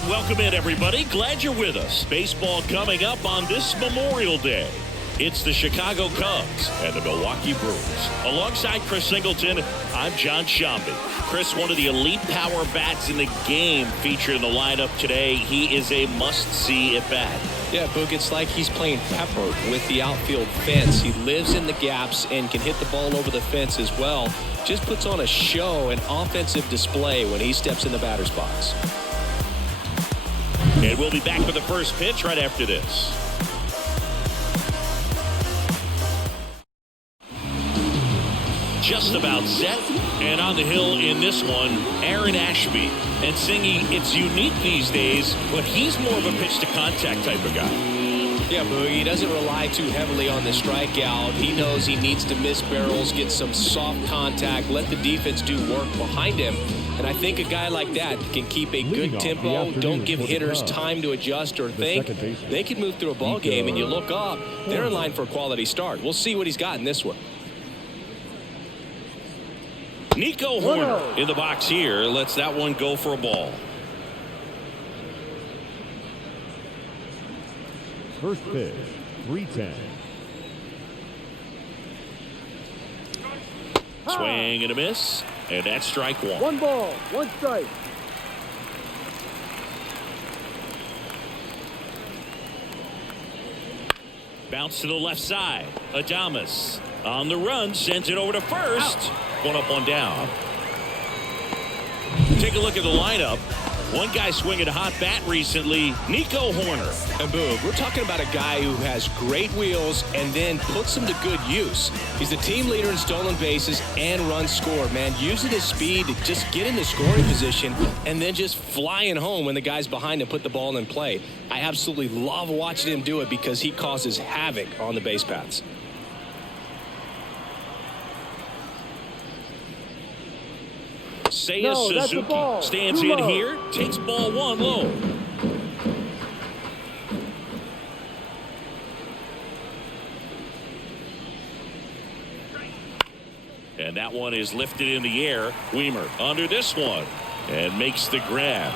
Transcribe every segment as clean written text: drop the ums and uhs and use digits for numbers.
And welcome in, everybody. Glad you're with us. Baseball coming up on this Memorial Day. It's the Chicago Cubs and the Milwaukee Brewers. Alongside Chris Singleton, I'm John Shambi. Chris, one of the elite power bats in the game, featured in the lineup today. He is a must-see at bat. Yeah, Boog, it's like he's playing pepper with the outfield fence. He lives in the gaps and can hit the ball over the fence as well. Just puts on a show, an offensive display when he steps in the batter's box. And we'll be back with the first pitch right after this. Just about set, and on the hill in this one, Aaron Ashby. And Singy, it's unique these days, but he's more of a pitch-to-contact type of guy. Yeah, Boog, he doesn't rely too heavily on the strikeout. He knows he needs to miss barrels, get some soft contact, let the defense do work behind him. And I think a guy like that can keep a good tempo, don't give hitters time to adjust or think. They can move through a ball game, and you look up, they're in line for a quality start. We'll see what he's got in this one. Nico Horner in the box here lets that one go for a ball. First pitch, 3-10. Swing and a miss, and that's strike one. 1 ball, 1 strike. Bounce to the left side. Adames on the run, sends it over to first. One up, one down. Take a look at the lineup. One guy swinging a hot bat recently, Nico Horner. And Boog, we're talking about a guy who has great wheels and then puts them to good use. He's the team leader in stolen bases and runs scored, man. Using his speed to just get into scoring position and then just flying home when the guys behind him put the ball in play. I absolutely love watching him do it because he causes havoc on the base paths. Seiya Suzuki stands in here, takes ball 1 low. And that one is lifted in the air. Weimer under this one and makes the grab.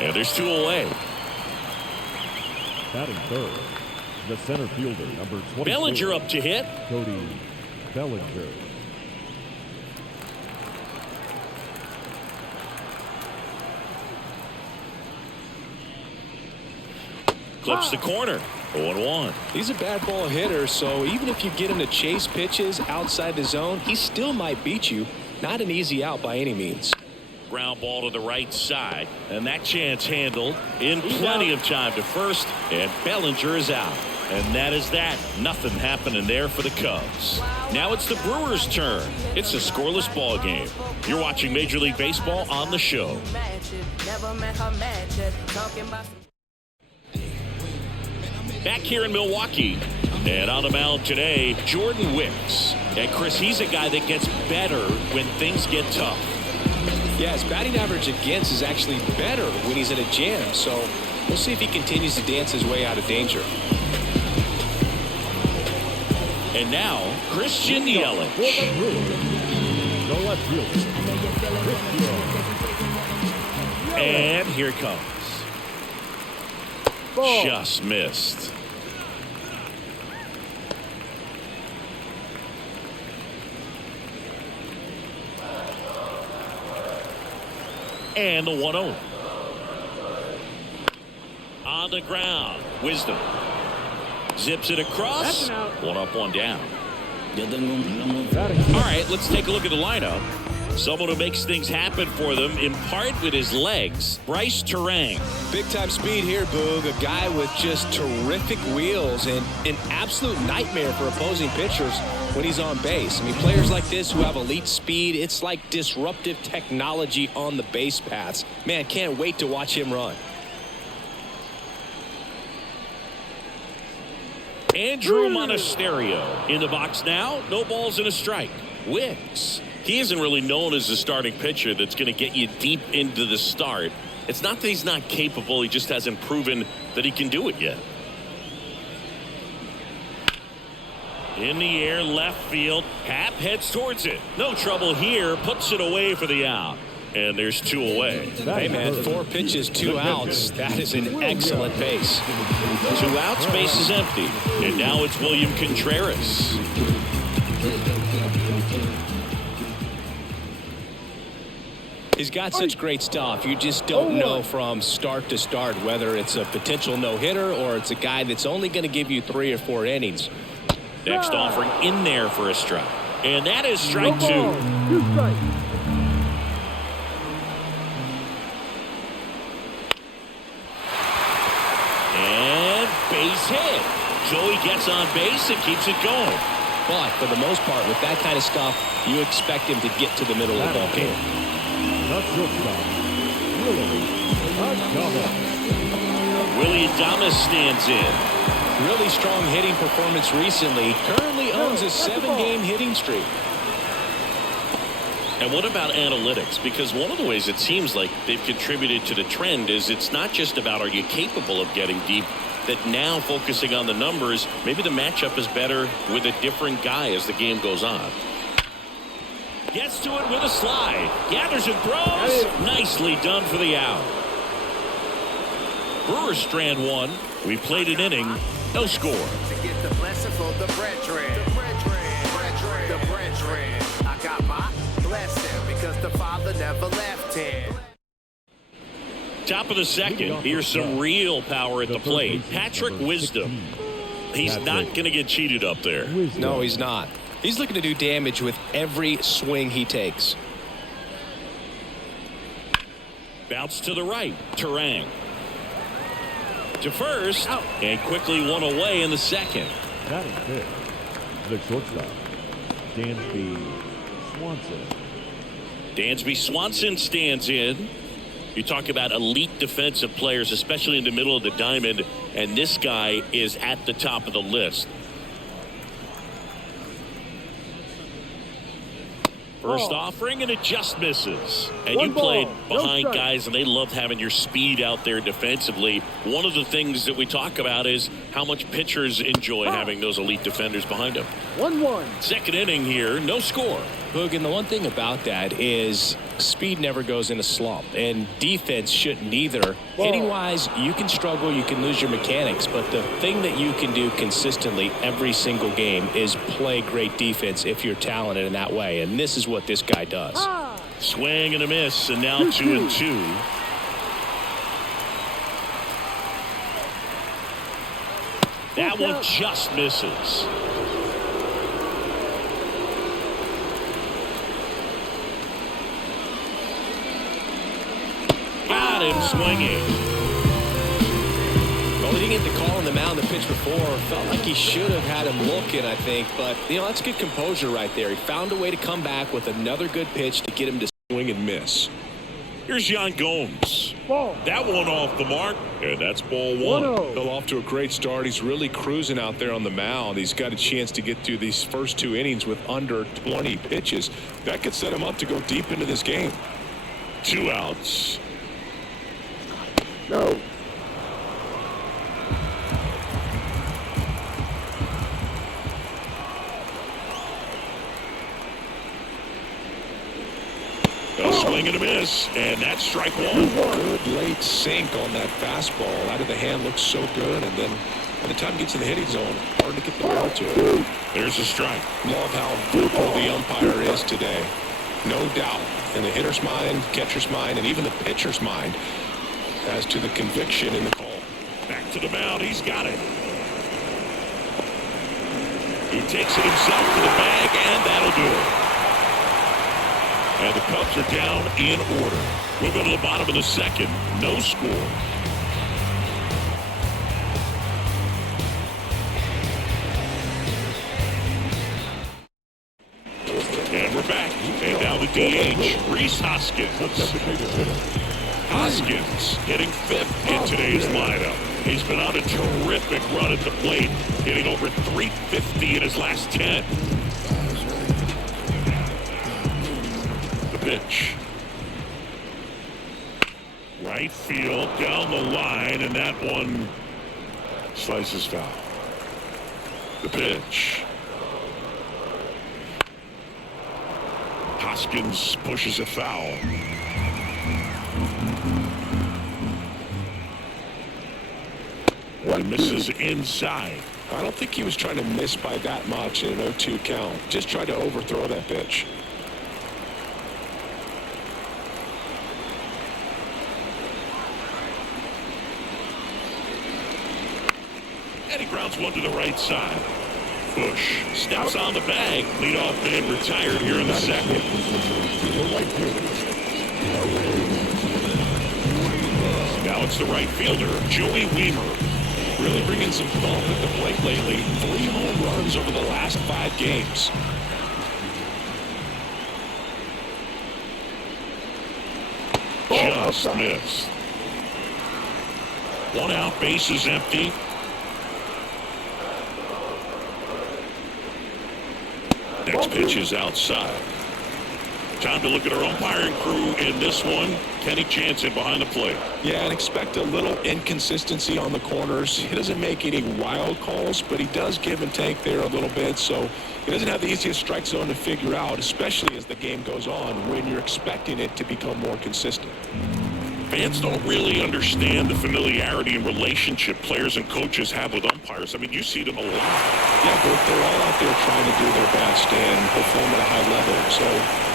And there's 2 away. Batting third, the center fielder, number 24. Bellinger up to hit. Cody Bellinger. Clips the corner. 0-1. He's a bad ball hitter, so even if you get him to chase pitches outside the zone, he still might beat you. Not an easy out by any means. Ground ball to the right side, and that chance handled in plenty of time to first, and Bellinger is out. And that is that. Nothing happening there for the Cubs. Now it's the Brewers' turn. It's a scoreless ball game. You're watching Major League Baseball on the show. Back here in Milwaukee, and on the mound today, Jordan Wicks. And Chris, he's a guy that gets better when things get tough. Yeah, his batting average against is actually better when he's in a jam, so we'll see if he continues to dance his way out of danger. And now, Christian Yelich. The left fielder. And here it comes. Ball. Just missed. And the 1-0. On the ground. Wisdom. Zips it across. 1 up, 1 down. All right, let's take a look at the lineup. Someone who makes things happen for them, in part with his legs, Bryce Terang. Big-time speed here, Boog. A guy with just terrific wheels and an absolute nightmare for opposing pitchers when he's on base. I mean, players like this who have elite speed, it's like disruptive technology on the base paths. Man, can't wait to watch him run. Andrew Monasterio in the box now. No balls and a strike. Wicks. He isn't really known as a starting pitcher that's going to get you deep into the start. It's not that he's not capable. He just hasn't proven that he can do it yet. In the air, left field. Happ heads towards it. No trouble here. Puts it away for the out. and there's 2 away. Hey, man, 4 pitches, 2 outs. That is an excellent pace. 2 outs, base is empty. And now it's William Contreras. He's got such great stuff. You just don't know from start to start whether it's a potential no-hitter or it's a guy that's only going to give you 3 or 4 innings. Next offering in there for a strike. And that is strike 2. And base hit. Joey gets on base and keeps it going. But for the most part, with that kind of stuff, you expect him to get to the middle of the ball game. Willie Adames stands in. Really strong hitting performance recently. Currently owns a 7-game hitting streak. And what about analytics? Because one of the ways it seems like they've contributed to the trend is it's not just about are you capable of getting deep, that now focusing on the numbers, maybe the matchup is better with a different guy as the game goes on. Gets to it with a slide. Gathers and throws. Nicely done for the out. Brewers strand 1. We played an inning. No score. To get the blessing for the brethren. The brethren. I got my blessing because the Father never left him. Top of the second. Here's some real power at the plate. Patrick Wisdom. He's not going to get cheated up there. No, he's not. He's looking to do damage with every swing he takes. Bounce to the right. Terang. To first. And quickly 1 away in the second. That is big. The shortstop, Dansby Swanson. Dansby Swanson stands in. You talk about elite defensive players, especially in the middle of the diamond, and this guy is at the top of the list. First offering, and it just misses. And you played behind guys, and they love having your speed out there defensively. One of the things that we talk about is how much pitchers enjoy having those elite defenders behind them. 1-1. Second inning here, no score. Boog, and the one thing about that is speed never goes in a slump, and defense shouldn't either. Hitting-wise, you can struggle, you can lose your mechanics, but the thing that you can do consistently every single game is play great defense if you're talented in that way, and this is what this guy does. Swing and a miss, and now 2-2. That one just misses. Got him swinging. Well, he didn't get the call on the mound the pitch before. Felt like he should have had him looking, I think. But, you know, that's good composure right there. He found a way to come back with another good pitch to get him to swing and miss. Here's Yan Gomes. That one off the mark, and that's ball 1. Well, off to a great start. He's really cruising out there on the mound. He's got a chance to get through these first 2 innings with under 20 pitches. That could set him up to go deep into this game. 2 outs. No. A swing and a miss, and that's strike 1. Good late sink on that fastball. Out of the hand looks so good, and then by the time it gets in the hitting zone, hard to get the ball to it. There's a strike. Love how brutal the umpire is today. No doubt in the hitter's mind, catcher's mind, and even the pitcher's mind as to the conviction in the call. Back to the mound. He's got it. He takes it himself to the bag, and that'll do it. And the Cubs are down in order. We'll go to the bottom of the second. No score. And we're back. And now the DH, Rhys Hoskins. Hoskins hitting 5th in today's lineup. He's been on a terrific run at the plate, hitting over 350 in his last 10. The pitch. Right field, down the line, and that one slices foul. The pitch. Hoskins pushes a foul. One misses inside. I don't think he was trying to miss by that much in an 0-2 count. Just tried to overthrow that pitch. And he grounds one to the right side. Bush steps on the bag. Leadoff man retired here in the second. Now it's the right fielder, Joey Weimer. Really bringing some thump at the plate lately. 3 home runs over the last 5 games. Just missed. 1 out, base is empty. Next pitch is outside. Time to look at our umpiring crew in this one. Kenny Jansen behind the plate. Yeah, and expect a little inconsistency on the corners. He doesn't make any wild calls, but he does give and take there a little bit. So he doesn't have the easiest strike zone to figure out, especially as the game goes on when you're expecting it to become more consistent. Fans don't really understand the familiarity and relationship players and coaches have with umpires. I mean, you see them a lot. Yeah, but they're all out there trying to do their best and perform at a high level. So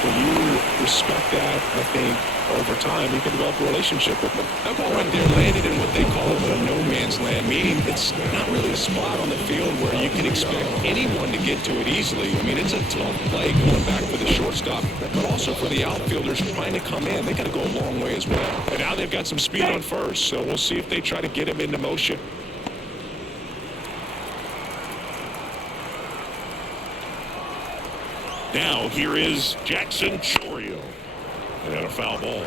when you respect that, I think over time you can develop a relationship with them. That ball right there landed in what they call a no man's land, meaning it's not really a spot on the field where you can expect anyone to get to it easily. I mean, it's a tough play going back for the shortstop, but also for the outfielders trying to come in. They got to go a long way as well. And now they've got some speed on first, so we'll see if they try to get him into motion. Now here is Jackson Chourio. And a foul ball.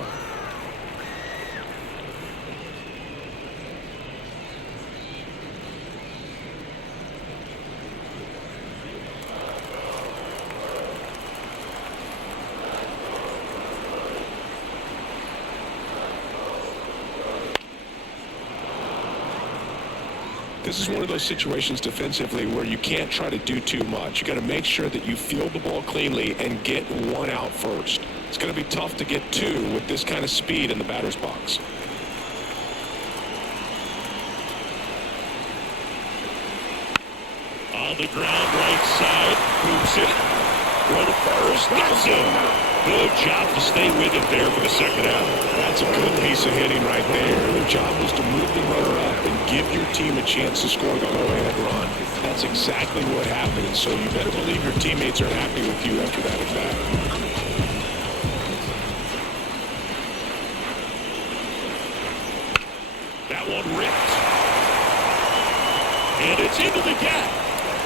This is one of those situations defensively where you can't try to do too much. You got to make sure that you field the ball cleanly and get 1 out first. It's going to be tough to get 2 with this kind of speed in the batter's box. On the ground, right side, moves it. Throw to first, gets him. Good job to stay with it there for the second out. That's a good piece of hitting right there. The job was to move the runner up and give your team a chance to score the go-ahead run. That's exactly what happened. So you better believe your teammates are happy with you after that at-bat. That one ripped. And it's into the gap.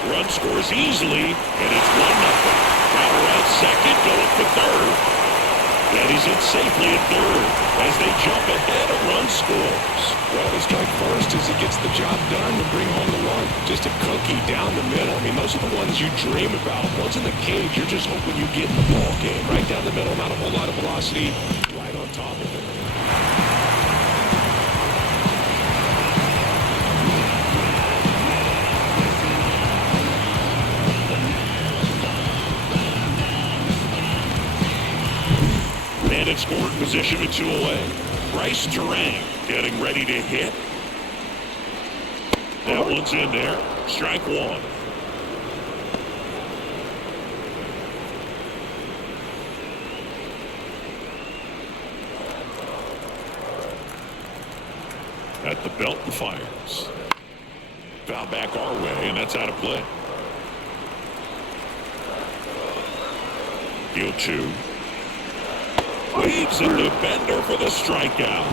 Run scores easily, and it's 1-0. Now at second, going for third. And he's in safely at third as they jump ahead. A run scores. Well, the strike first as he gets the job done to bring home the run. Just a cookie down the middle. I mean, those are the ones you dream about. Once in the cage, you're just hoping you get in the ball game. Right down the middle, not a whole lot of velocity. Right on top of it. And it's scored position with 2 away. Bryce Terang getting ready to hit. That one's in there. Strike 1. At the belt and fires. Foul back our way, and that's out of play. Field 2. Waves into Bender for the strikeout.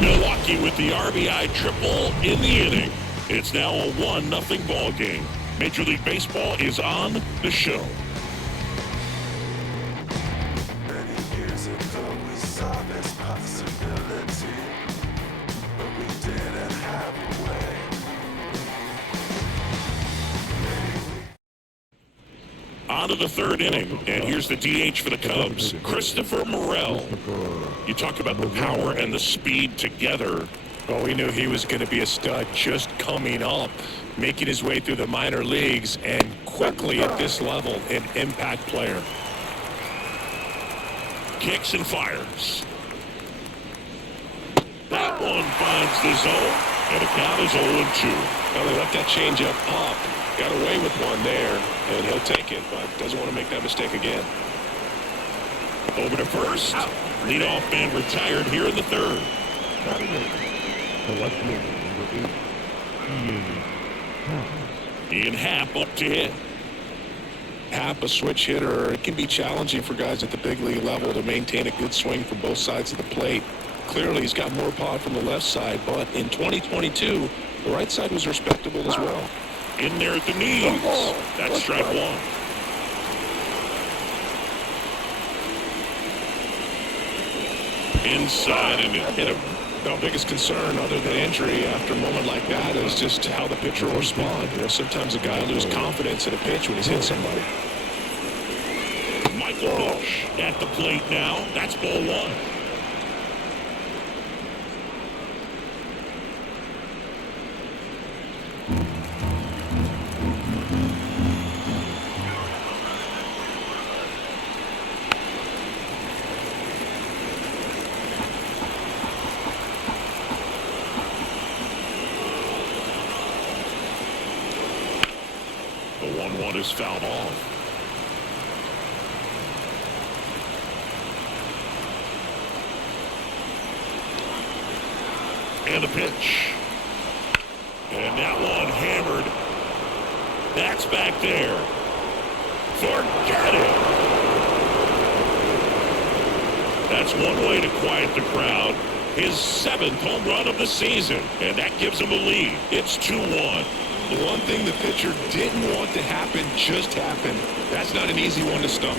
Milwaukee with the RBI triple in the inning. It's now a 1-0 ball game. Major League Baseball is on the show. Many years ago we saw this possibility, but we didn't have a way. On to the 3rd inning, and here's the DH for the Cubs, Christopher Morel. You talk about the power and the speed together. Well, we knew he was going to be a stud just coming up, making his way through the minor leagues, and quickly at this level, an impact player. Kicks and fires. That one finds the zone. And the count is 0-2. Well, they let that changeup pop. Got away with one there, and he'll take it, but doesn't want to make that mistake again. Over to first. Leadoff man retired here in the third. Select number 8, Ian Happ up to hit. Happ, a switch hitter. It can be challenging for guys at the big league level to maintain a good swing from both sides of the plate. Clearly, he's got more power from the left side, but in 2022, the right side was respectable as well. In there at the knees. That's strike one. Inside and it hit him. The biggest concern, other than injury, after a moment like that is just how the pitcher will respond. You know, sometimes a guy loses confidence in a pitch when he's hit somebody. Michael Bush at the plate now. That's ball one. The 1-1 is fouled off. And the pitch. And that one hammered. That's back there. Forget it. That's one way to quiet the crowd. His 7th home run of the season. And that gives him a lead. It's 2-1. The one thing the pitcher didn't want to happen just happened. That's not an easy one to stomach.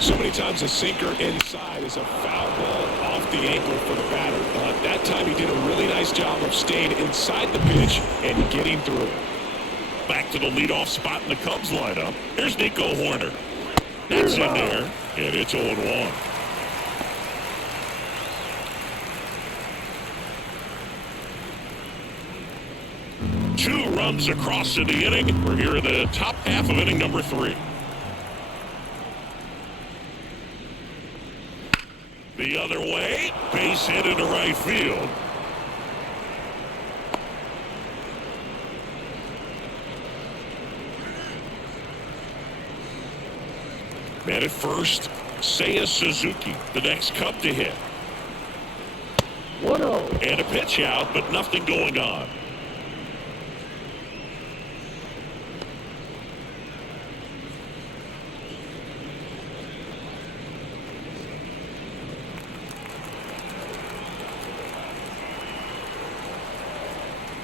So many times a sinker inside is a foul ball off the ankle for the batter. But that time he did a really nice job of staying inside the pitch and getting through. Back to the leadoff spot in the Cubs lineup. Here's Nico Horner. That's in there, and it's 0-1. Two runs across in the inning. We're here in the top half of inning number 3. The other way, base hit into right field. Man at first, Seiya Suzuki, the next Cub to hit. 1-0. And a pitch out, but nothing going on.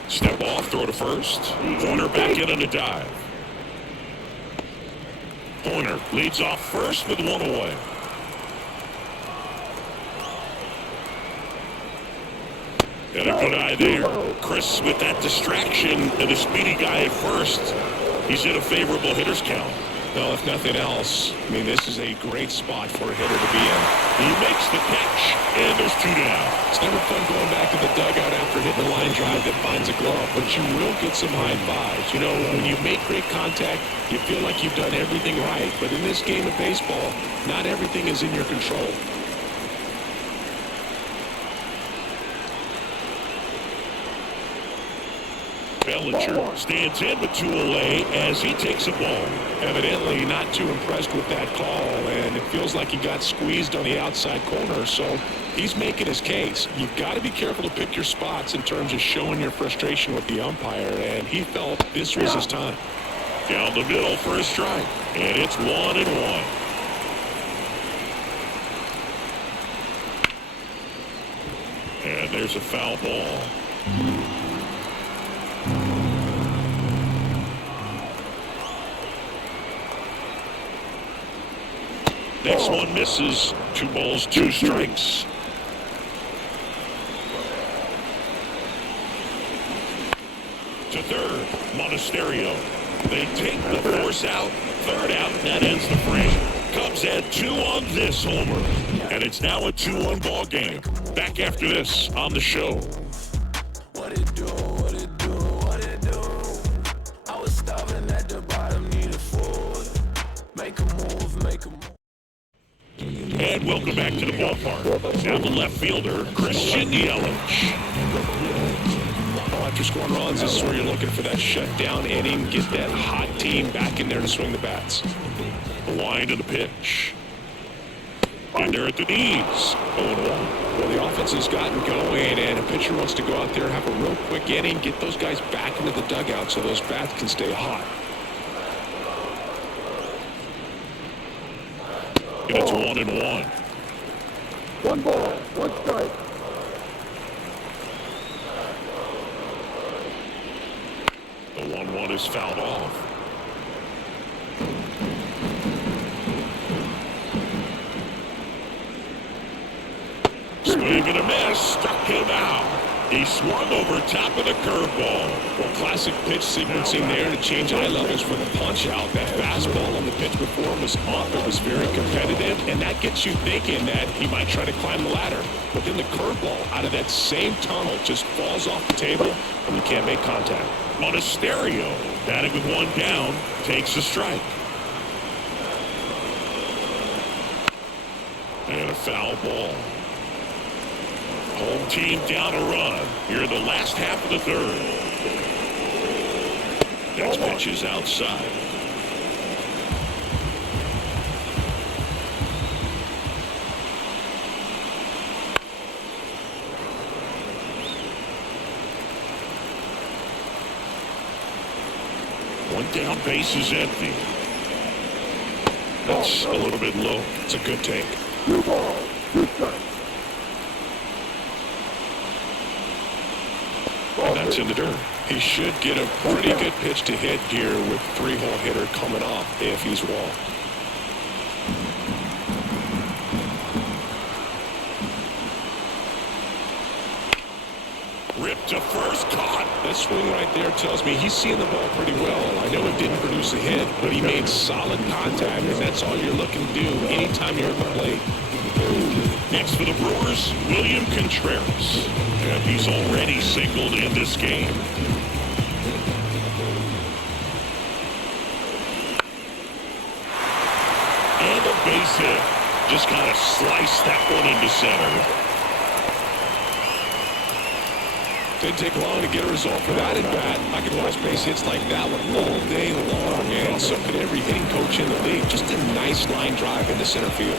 Step off, throw to first. Horner back in on a dive. Horner leads off first with one away. And a good eye there. Chris with that distraction and a speedy guy at first. He's in a favorable hitter's count. Well, if nothing else, I mean, this is a great spot for a hitter to be in. He makes the catch, and there's 2 down. It's never fun going back to the dugout after hitting a line drive that finds a glove, but you will get some high fives. You know, when you make great contact, you feel like you've done everything right. But in this game of baseball, not everything is in your control. Bellinger stands in with 2 away as he takes a ball. Evidently not too impressed with that call, and it feels like he got squeezed on the outside corner, so he's making his case. You've got to be careful to pick your spots in terms of showing your frustration with the umpire, and he felt this was his time. Down the middle for a strike, and it's 1-1. And there's a foul ball. Next one misses. 2 balls, 2 strikes. To third, Monasterio. They take the force out. Third out, and that ends the frame. Cubs had 2 on this homer. And it's now a 2-1 ball game. Back after this on the show. What it do, what it do, what it do. I was starving at the bottom, need a food. Make a move, make a move. Welcome back to the ballpark. Now the left fielder, Christian Yelich. After scoring runs, this is where you're looking for that shutdown inning, get that hot team back in there to swing the bats. The line to the pitch. And they're at the knees. 0-1. Well, the offense has gotten going, and a pitcher wants to go out there, have a real quick inning, get those guys back into the dugout so those bats can stay hot. And it's 1-1. 1 ball, 1 strike. The 1-1 is fouled off. Swing and a miss, struck him out. He swung over top of the curveball. Well, classic pitch sequencing there to change eye levels for the punch out. That fastball on the pitch before was off. It was very competitive, and that gets you thinking that he might try to climb the ladder. But then the curveball out of that same tunnel just falls off the table, and you can't make contact. Monasterio, batting with 1 down, takes a strike. And a foul ball. Home team down a run here in the last half of the 3rd. Next pitch is outside. One down, base is empty. That's a little bit low. It's a good take. 2 balls, 2 strikes. And that's in the dirt. He should get a pretty good pitch to hit here with 3-hole hitter coming off if he's wrong. Ripped to first, caught. That swing right there tells me he's seeing the ball pretty well. I know it didn't produce a hit, but he made solid contact, and that's all you're looking to do anytime you're at the plate. Next for the Brewers, William Contreras. And he's already singled in this game. And a base hit. Just kind of sliced that one into center. Didn't take long to get a result for that at bat. I could watch base hits like that one all day long, and so could every hitting coach in the league. Just a nice line drive into center field.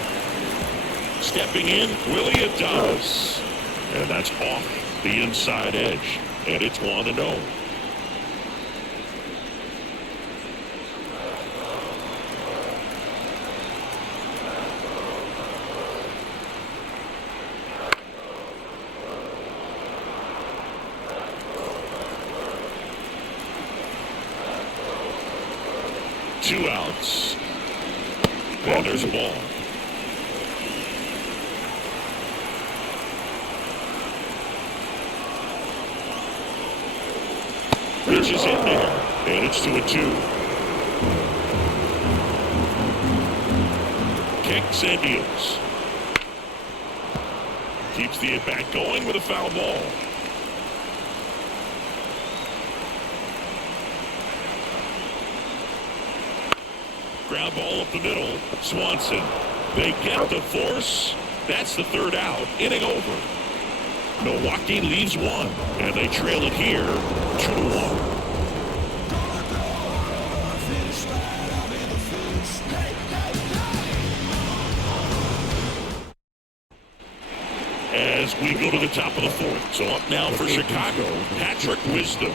Stepping in, Willie Adames. And that's off the inside edge. And it's 1-0. Two outs. And there's a ball. Pitch is in there, and it's 2-2. Kicks and deals. Keeps the at-bat going with a foul ball. Ground ball up the middle. Swanson. They get the force. That's the 3rd out. Inning over. Milwaukee leads 1, and they trail it here 2-1. As we go to the top of the 4th. So up now for Chicago, Patrick Wisdom.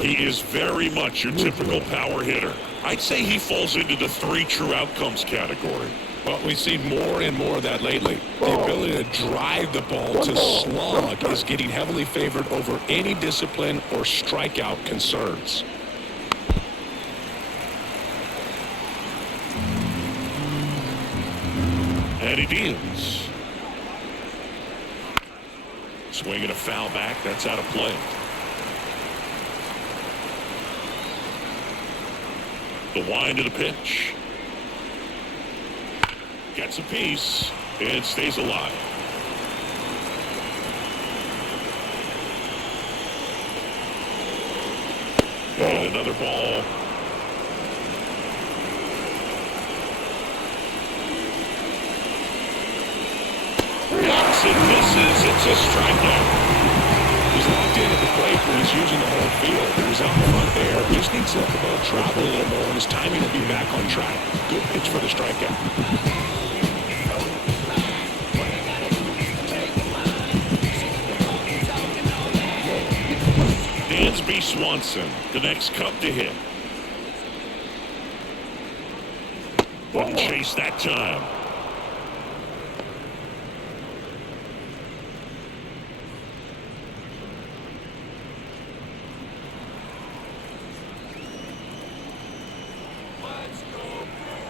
He is very much your typical power hitter. I'd say he falls into the 3 true outcomes category. Well, we've seen more and more of that lately. The ability to drive the ball to slog is getting heavily favored over any discipline or strikeout concerns. And he deals. Swinging a foul back. That's out of play. The wind of the pitch. Gets a piece and stays alive. And another ball. It's a strikeout. He's locked in at the plate when he's using the whole field. He was out in front there. Just needs to let the ball travel a little more, and his timing will be back on track. Good pitch for the strikeout. Dansby Swanson, the next Cub to hit. Wouldn't chase that time.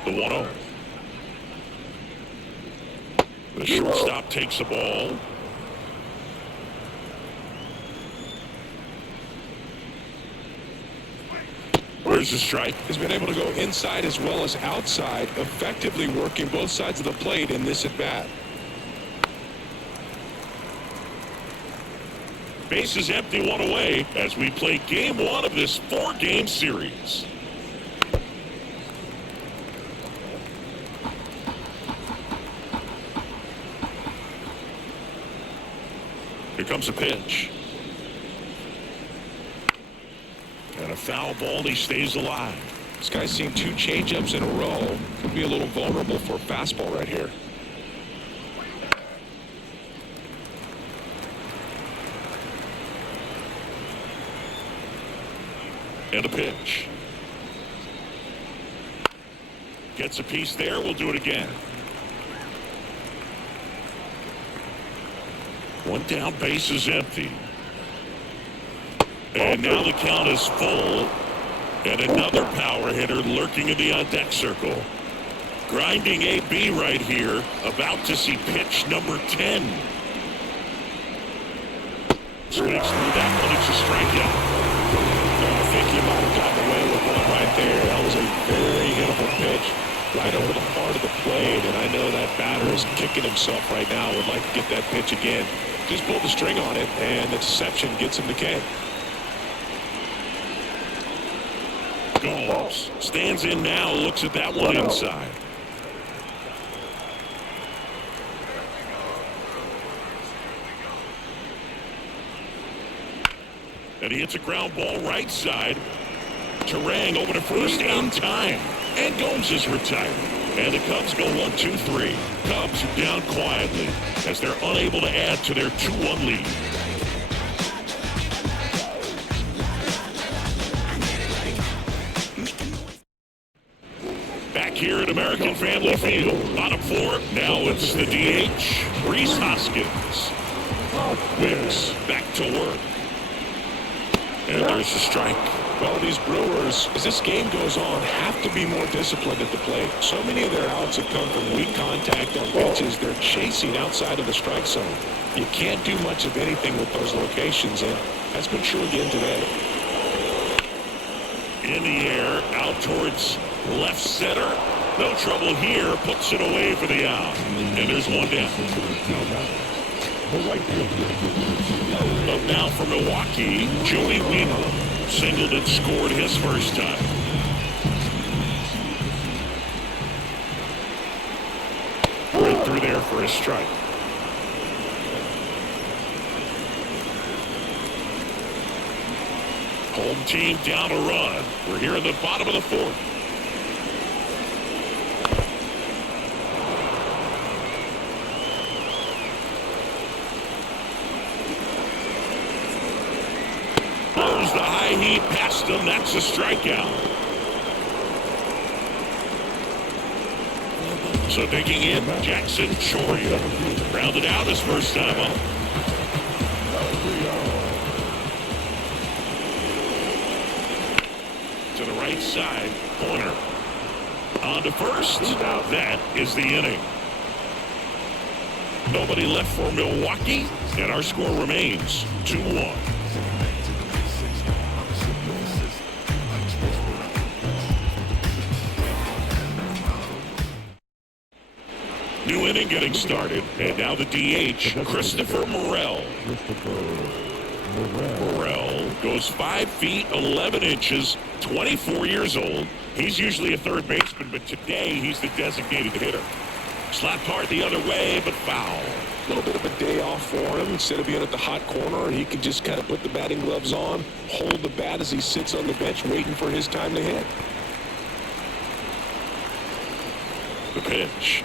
The 1-0. The shortstop takes the ball. Where's the strike? He's been able to go inside as well as outside, effectively working both sides of the plate in this at-bat. Base is empty, one away as we play game one of this 4-game series. Here comes a pitch. And a foul ball, he stays alive. This guy's seen 2 changeups in a row. Could be a little vulnerable for a fastball right here. And a pitch. Gets a piece there, we'll do it again. One down, base is empty. And now the count is full. And another power hitter lurking in the on-deck circle. Grinding AB right here. About to see pitch number 10. Swings through that one. It's a strikeout. I think he might have gotten away with one right there. That was a very hittable pitch. Right over the heart of the plate. And I know that batter is kicking himself right now. Would like to get that pitch again. Just pulled the string on it. And the deception gets him to K. Goes. Stands in now, looks at that one inside. And he hits a ground ball right side. Terang over to first in time. And Gomes is retired. And the Cubs go 1-2-3. Cubs are down quietly as they're unable to add to their 2-1 lead. Here at American Family Field. Bottom 4. Now it's the DH, Rhys Hoskins. Wicks back to work. And there's the strike. Well, these Brewers, as this game goes on, have to be more disciplined at the plate. So many of their outs have come from weak contact on pitches. They're chasing outside of the strike zone. You can't do much of anything with those locations, and that's been true again today. In the air, out towards left center. No trouble here. Puts it away for the out. And there's one down. Up now for Milwaukee, Joey Wiemer. Singled and scored his first time. Right through there for a strike. Home team down a run. We're here in the bottom of the 4th. Blows the high heat past him. That's a strikeout. So digging in, Jackson Choria. Rounded out his first time up. To the right side, corner. On to first. That is the inning. Nobody left for Milwaukee, and our score remains 2-1. New inning getting started, and now the DH, Christopher Morel. Morel goes 5 feet 11 inches, 24 years old. He's usually a third baseman, but today he's the designated hitter. Slap hard the other way, but foul. A little bit of a day off for him. Instead of being at the hot corner, he can just kind of put the batting gloves on, hold the bat as he sits on the bench waiting for his time to hit. The pitch.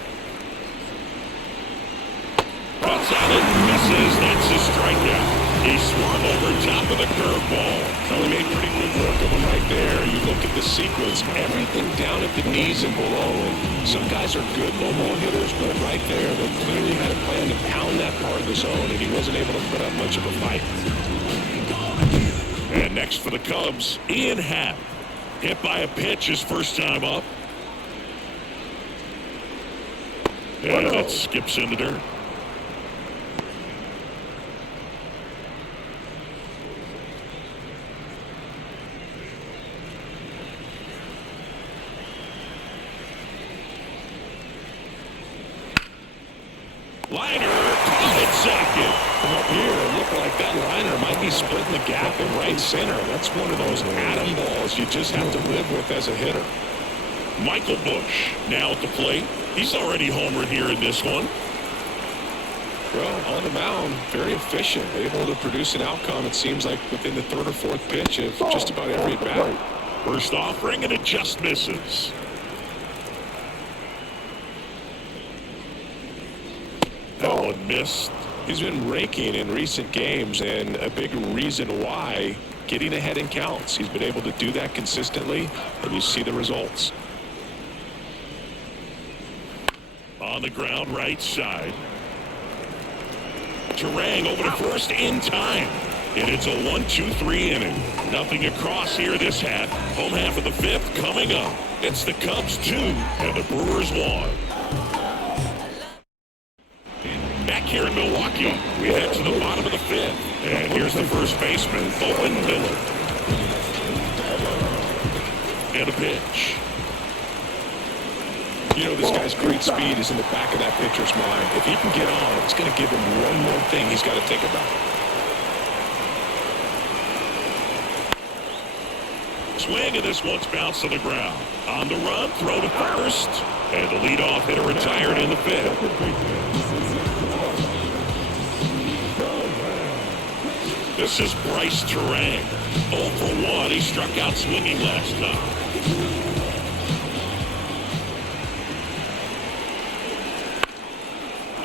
Cuts on it, misses. That's a strikeout. He swung over top of the curveball. Well, he made pretty good work of him right there. You look at the sequence, everything down at the knees and below. And some guys are good low ball hitters, but right there, they clearly had a plan to pound that part of the zone, and he wasn't able to put up much of a fight. And next for the Cubs, Ian Happ. Hit by a pitch his first time up. And it skips in the dirt. Liner, caught it second. From up here, it looked like that liner might be splitting the gap in right center. That's one of those atom balls you just have to live with as a hitter. Michael Busch now at the plate. He's already homered here in this one. Well, on the mound, very efficient, able to produce an outcome, it seems like, within the third or fourth pitch of just about every at-bat. First offering, and it just misses. That one missed. He's been raking in recent games, and a big reason why, getting ahead in counts. He's been able to do that consistently, and you see the results. On the ground, right side. Turang over to first in time. And it's a 1-2-3 inning. Nothing across here this half. Home half of the fifth coming up. It's the Cubs 2 and the Brewers 1. Back here in Milwaukee, we head to the bottom of the fifth. And here's the first baseman, Owen Miller. And a pitch. You know, this guy's great speed is in the back of that pitcher's mind. If he can get on, it's going to give him one more thing he's got to think about. Swing, and this one's bounced to the ground. On the run, throw to first. And the leadoff hitter retired in the fifth. This is Bryce Turang. 0 for 1. He struck out swinging last time.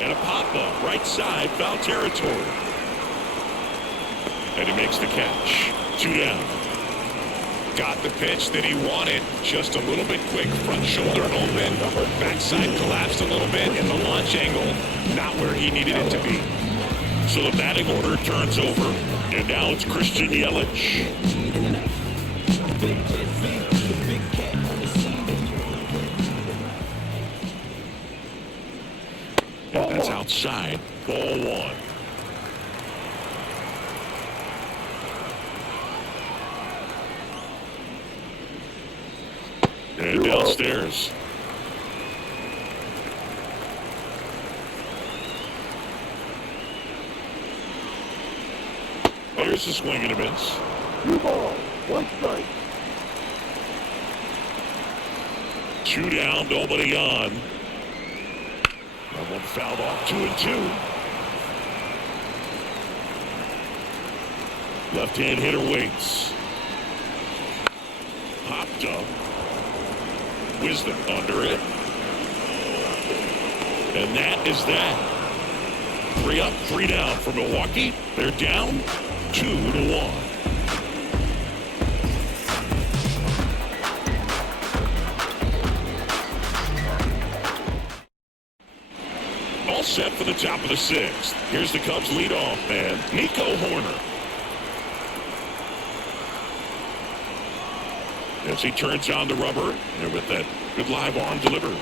And a pop-up, right side, foul territory. And he makes the catch. 2 down. Got the pitch that he wanted. Just a little bit quick. Front shoulder open. Backside collapsed a little bit. And the launch angle, not where he needed it to be. So the batting order turns over. And now it's Christian Yelich. And that's outside. Ball 1. And downstairs. Here's the swing and a miss. 2 balls, 1 strike. 2 down, nobody on. That one fouled off 2-2. Left-hand hitter waits. Popped up. Wisdom under it. And that is that. 3 up, 3 down for Milwaukee. They're down 2-1. All set for the top of the 6th. Here's the Cubs leadoff man, Nico Horner. As he turns on the rubber, and with that good live arm delivers.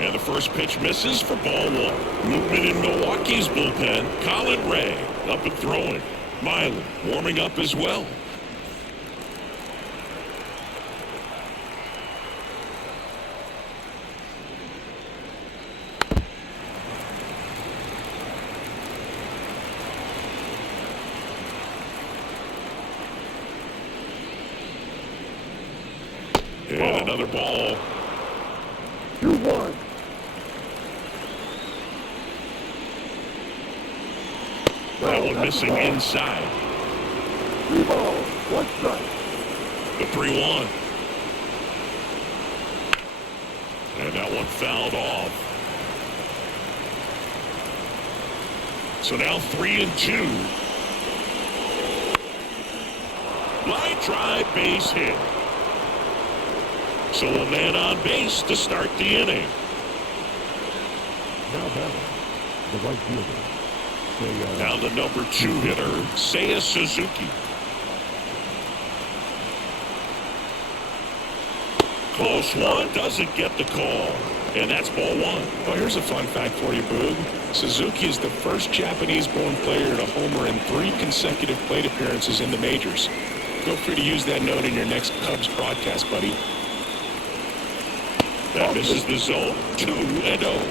And the first pitch misses for ball 1. Movement in Milwaukee's bullpen. Colin Ray up and throwing. Miley warming up as well. And another ball. 2-1. That one missing inside. 3 balls, 1 strike. The 3-1. And that one fouled off. So now 3-2. Line drive, base hit. So a man on base to start the inning. Now batting, the right fielder. Now the number 2 hitter, Seiya Suzuki. Close one, doesn't get the call. And that's ball 1. Well, here's a fun fact for you, Boog. Suzuki is the first Japanese-born player to homer in 3 consecutive plate appearances in the majors. Feel free to use that note in your next Cubs broadcast, buddy. That misses the zone, 2-0.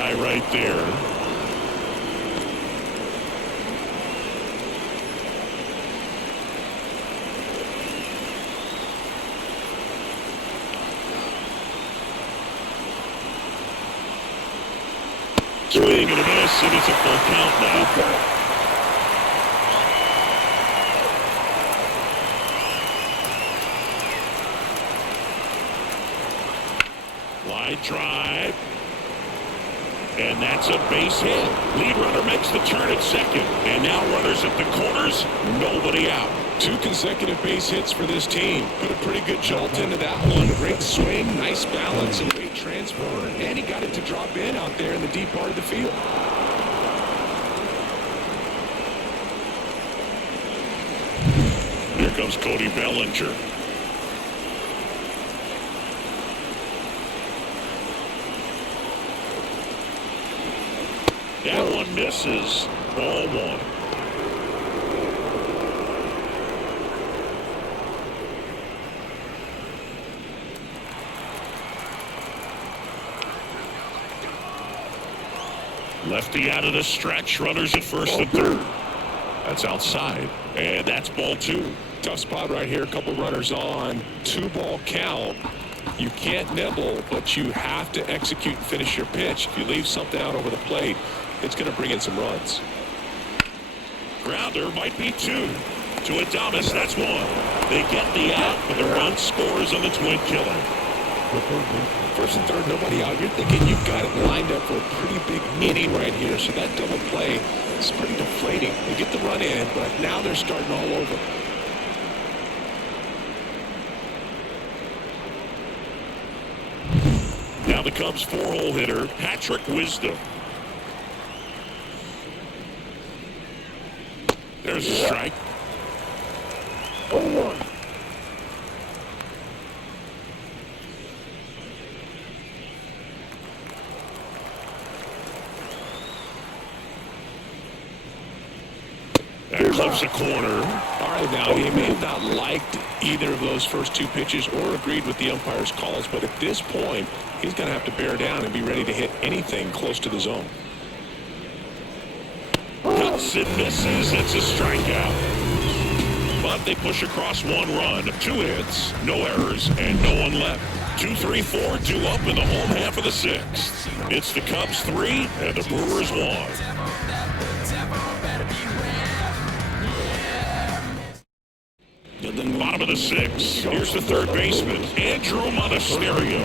Guy right there. Swing and a miss, and it's a full count now. Line drive. And that's a base hit. Lead runner makes the turn at second. And now runners at the corners, nobody out. 2 consecutive base hits for this team. Put a pretty good jolt into that one. Great swing, nice balance, and great transfer. And he got it to drop in out there in the deep part of the field. Here comes Cody Bellinger. That one misses. Ball 1. Lefty out of the stretch. Runners at first and third. That's outside. And that's ball 2. Tough spot right here. A couple runners on. 2-ball count. You can't nibble, but you have to execute and finish your pitch. If you leave something out over the plate, it's going to bring in some runs. Grounder might be 2. To Adames, that's 1. They get the out, but the run scores on the twin killer. First and third, nobody out. You're thinking you've got it lined up for a pretty big inning right here. So that double play is pretty deflating. They get the run in, but now they're starting all over. Now the Cubs 4-hole hitter, Patrick Wisdom. There's a strike. 0-1. That clips a corner. All right, now, he may have not liked either of those first 2 pitches or agreed with the umpire's calls, but at this point, he's going to have to bear down and be ready to hit anything close to the zone. Cuts and misses. It's a strikeout. But they push across 1 run, 2 hits, no errors, and no one left. 2-3-4, 2 up in the home half of the 6th. It's the Cubs 3 and the Brewers 1. Bottom of the 6th. Here's the third baseman, Andrew Monasterio.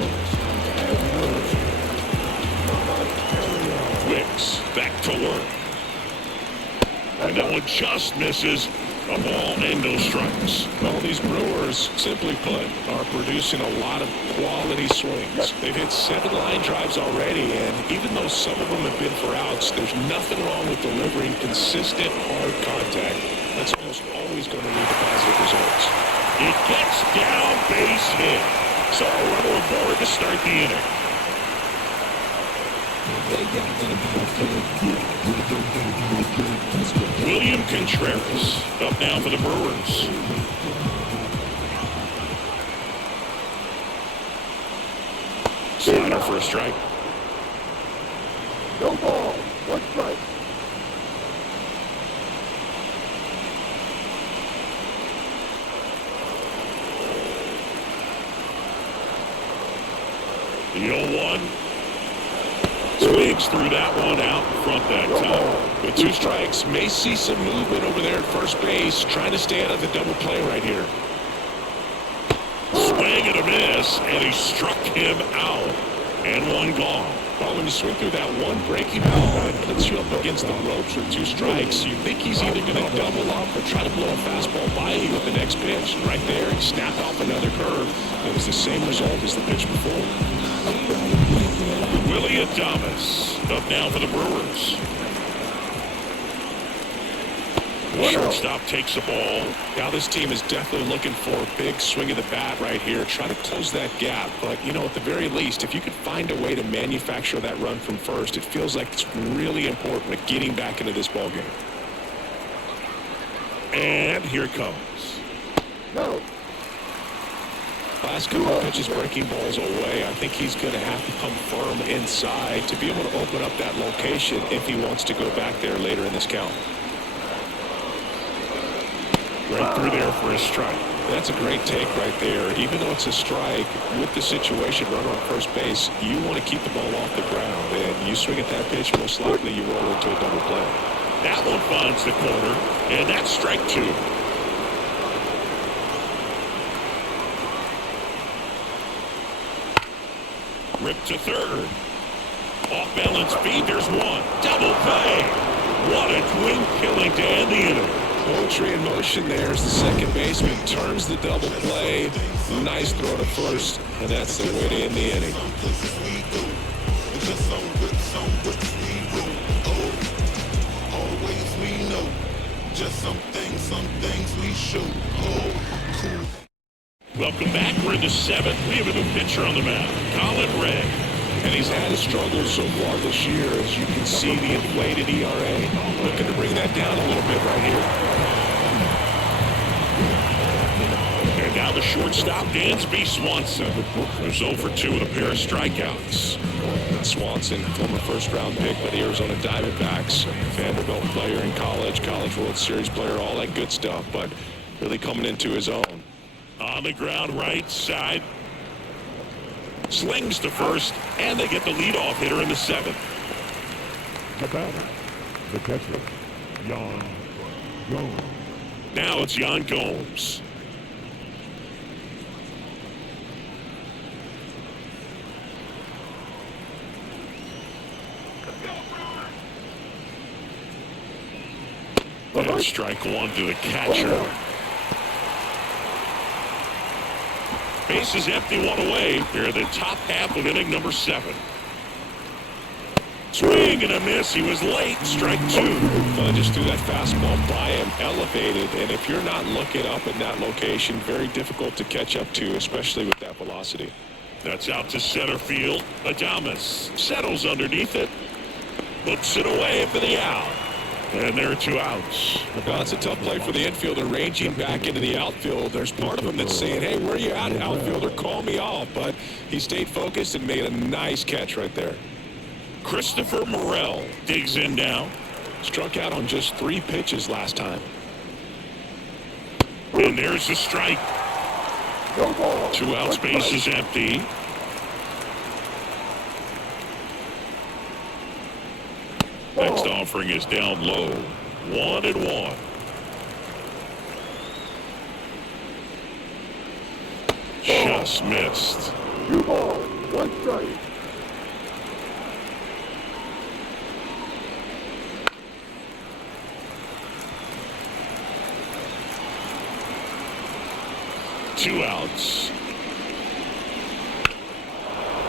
Wicks back to work. And that one just misses. A ball and no strikes. Well, these Brewers, simply put, are producing a lot of quality swings. They've hit 7 line drives already, and even though some of them have been for outs, there's nothing wrong with delivering consistent, hard contact. That's almost always going to lead to positive results. It gets down, base hit. So a runner aboard to start the inning. William Contreras up now for the Brewers. Slider for a strike. No ball, 1 strike. The 0-1. Swings through that one out in front that time. With 2 strikes, may see some movement over there at first base, trying to stay out of the double play right here. Swing and a miss, and he struck him out. And 1 gone. Well, when you swing through that one breaking ball and puts you up against the ropes with 2 strikes, you think he's either going to double up or try to blow a fastball by you with the next pitch. Right there, he snapped off another curve. It was the same result as the pitch before. Willie Adames up now for the Brewers. Shortstop takes the ball. Now this team is definitely looking for a big swing of the bat right here, try to close that gap. But, you know, at the very least, if you could find a way to manufacture that run from first, it feels like it's really important with getting back into this ball game. And here it comes. No. Last couple of pitches breaking balls away. I think he's going to have to come firm inside to be able to open up that location if he wants to go back there later in this count. Right through there for a strike. That's a great take right there. Even though it's a strike, with the situation runner on first base, you want to keep the ball off the ground. And you swing at that pitch, most likely you roll into a double play. That one finds the corner, and that's strike 2. Ripped to third. Off balance feed, there's 1. Double play. What a twin killing to end the inning. Poetry in motion there as the second baseman turns the double play. Nice throw to first, and that's the way to end the inning. Always we know, just some things we show. Cool. Welcome back. We're in the 7th. We have a new pitcher on the mound, Colin Ray. And he's had a struggle so far this year, as you can see the inflated ERA. Looking to bring that down a little bit right here. And now the shortstop, Dansby Swanson, who's 0 for 2 with a pair of strikeouts. Swanson, former first-round pick by the Arizona Diamondbacks, Vanderbilt player in college, College World Series player, all that good stuff, but really coming into his own. On the ground, right side. Slings to first, and they get the leadoff hitter in the 7th. The batter, the catcher, Jan Gomes. Now it's Jan Gomes. And strike 1 to the catcher. Base is empty, 1 away. Here, the top half of inning number 7. Swing and a miss. He was late. Strike 2. Well, just threw that fastball by him, elevated, and if you're not looking up in that location, very difficult to catch up to, especially with that velocity. That's out to center field. Adames settles underneath it. Looks it away for the out. And there are 2 outs. Well, it's a tough play for the infielder ranging back into the outfield. There's part of him that's saying, hey, where are you at, outfielder? Call me off. But he stayed focused and made a nice catch right there. Christopher Morel digs in now. Struck out on just 3 pitches last time. And there's the strike. 2 outs, base is empty. Next offering is down low. 1-1. Just missed. 2 balls, 1 strike. Two outs.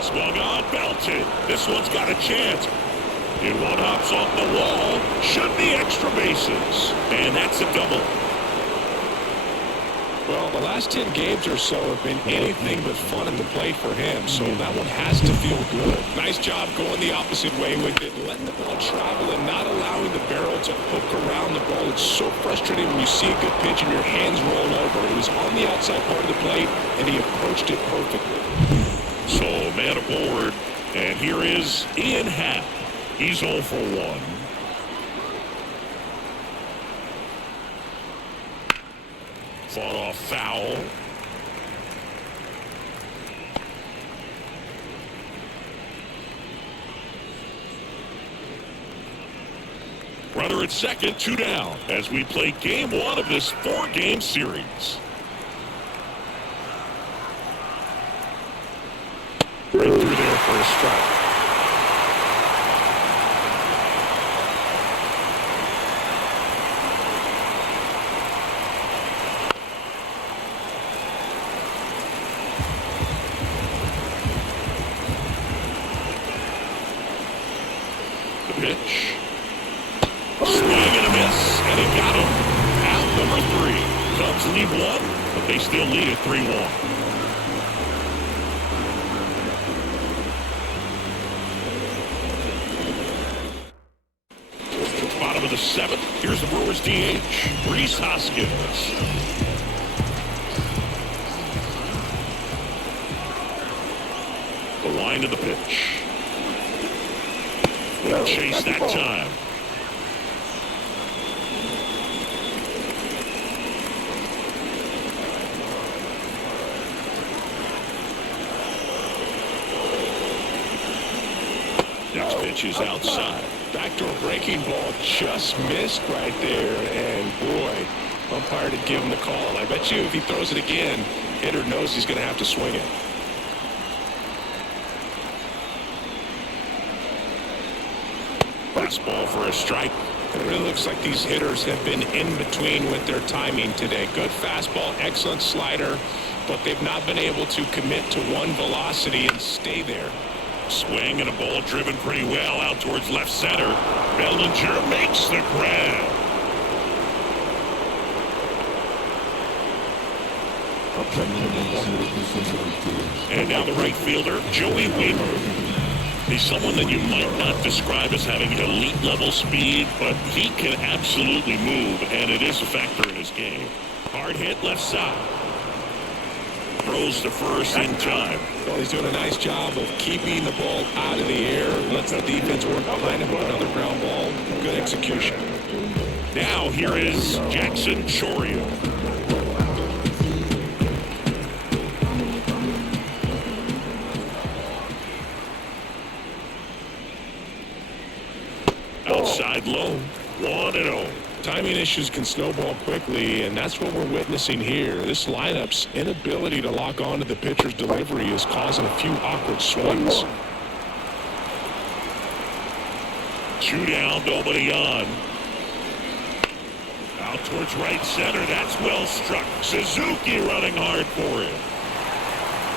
Swung on, belted. This one's got a chance. And 1 hops off the wall. Should be extra bases. And that's a double. Well, the last 10 games or so have been anything but fun at the plate for him, so that one has to feel good. Nice job going the opposite way with it, letting the ball travel and not allowing the barrel to hook around the ball. It's so frustrating when you see a good pitch and your hands roll over. It was on the outside part of the plate, and he approached it perfectly. So, man aboard. And here is Ian Happ. He's 0 for 1. Fought off foul. Runner at second, 2 down, as we play game 1 of this 4-game series. Right through there for a strike. The pitch. Swing and a miss, and he got him. Out number 3. Cubs lead 1, but they still lead at 3-1. Bottom of the 7th. Here's the Brewers DH, Reese Hoskins. The line of the pitch. Chase that time. Next pitch is outside. Backdoor breaking ball just missed right there. And boy, umpire to give him the call. I bet you if he throws it again, hitter knows he's going to have to swing it. Fastball for a strike. It really looks like these hitters have been in between with their timing today. Good fastball, excellent slider, but they've not been able to commit to one velocity and stay there. Swing and a ball driven pretty well out towards left center. Bellinger makes the grab. And now the right fielder, Joey Weaver. He's someone that you might not describe as having elite level speed, but he can absolutely move, and it is a factor in his game. Hard hit left side. Throws to first in time. Well, he's doing a nice job of keeping the ball out of the air. Lets the defense work behind him with another ground ball. Good execution. Now here is Jackson Chourio. Outside low, 1-0. Timing issues can snowball quickly, and that's what we're witnessing here. This lineup's inability to lock onto the pitcher's delivery is causing a few awkward swings. 2 down, nobody on. Out towards right center, that's well struck. Suzuki running hard for him.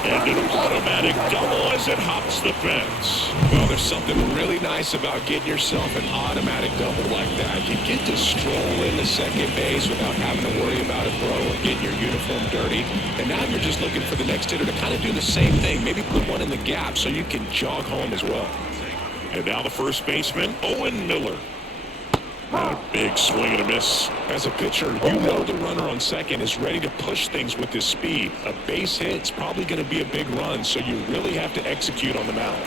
And an automatic double as it hops the fence. Well, there's something really nice about getting yourself an automatic double like that. You get to stroll into second base without having to worry about it, bro, and getting your uniform dirty. And now you're just looking for the next hitter to kind of do the same thing. Maybe put one in the gap so you can jog home as well. And now the first baseman, Owen Miller. A big swing and a miss. As a pitcher, you know the runner on second is ready to push things with his speed. A base hit's probably going to be a big run, so you really have to execute on the mound.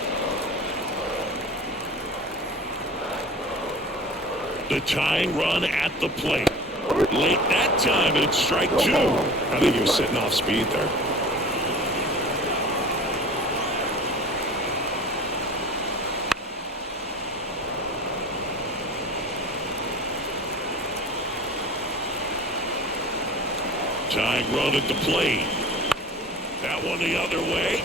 The tying run at the plate. Late that time, and it's strike 2. I think he was sitting off speed there. Tying run at the plate. That one the other way.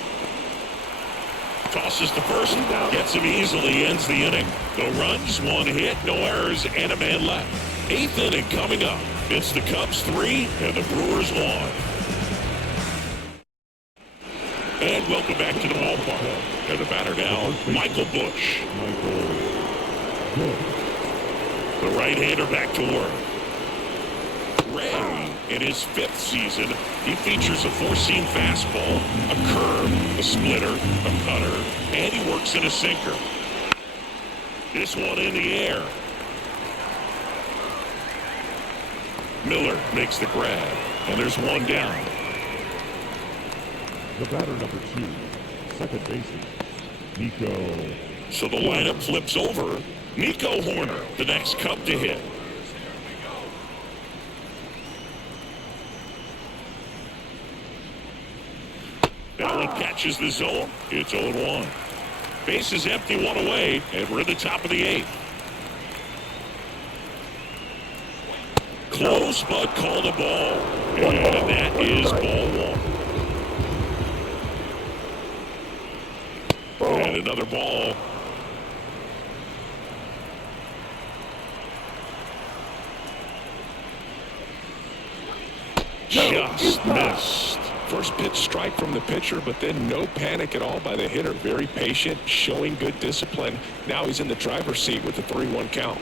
Tosses the first, gets him easily, ends the inning. No runs, 1 hit, no errors, and a man left. 8th inning coming up. It's the Cubs 3 and the Brewers 1. And welcome back to the ballpark. And the batter now, Michael Busch. The right-hander back to work. Ray, in his 5th season, he features a 4-seam fastball, a curve, a splitter, a cutter, and he works in a sinker. This one in the air. Miller makes the grab, and there's 1 down. The batter number 2, second baseman, Nico. So the lineup flips over. Nico Horner, the next Cub to hit. Allen catches the zone. It's 0-1. Base is empty, 1 away, and we're at the top of the 8th. close, but called a ball. And that is ball one. And another ball. Just missed. First pitch strike from the pitcher, but then no panic at all by the hitter. Very patient, showing good discipline. Now he's in the driver's seat with the 3-1 count.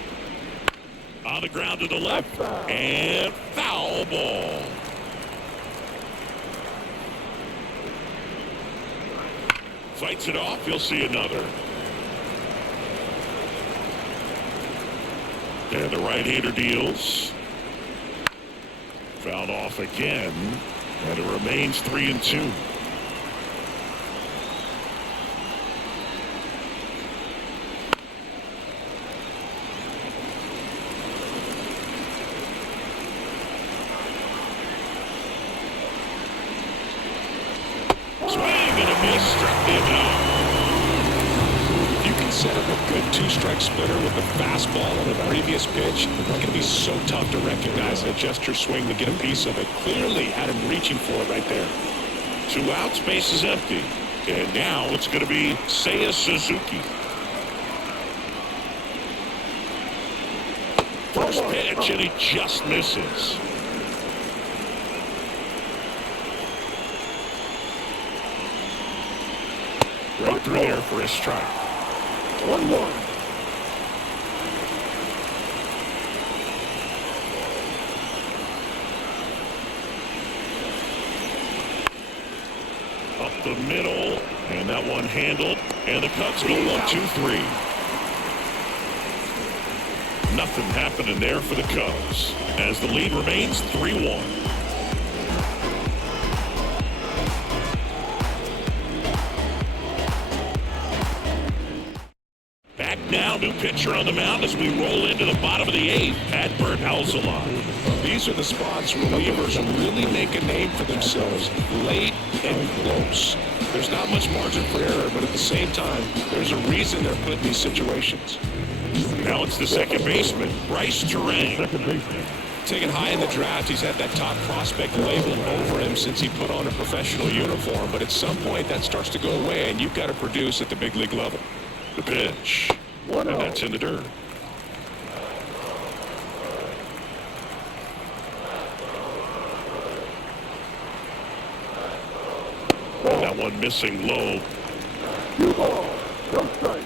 On the ground to the left, and foul ball. Fights it off, you'll see another. And the right-hander deals. Fouled off again, and it remains 3-2. Set up a good two-strike splitter with the fastball on the previous pitch. It's going to be so tough to recognize and adjust your swing to get a piece of it. Clearly had him reaching for it right there. 2 outs, base is empty. And now it's going to be Seiya Suzuki. First pitch, and he just misses. Right through there for a strike. 1-1. Up the middle, and that one handled, and the Cubs go 1-2-3. Nothing happening there for the Cubs, as the lead remains 3-1. Now, new pitcher on the mound as we roll into the bottom of the 8th at Bert Alzolay. These are the spots relievers really make a name for themselves, late and close. There's not much margin for error, but at the same time, there's a reason they're put in these situations. Now it's the second baseman, Bryce Terang. Second baseman. Taken high in the draft, he's had that top prospect label over him since he put on a professional uniform, but at some point that starts to go away, and you've got to produce at the big league level. The pitch. And that's in the dirt. And that one missing low. 2 balls, 1 strike.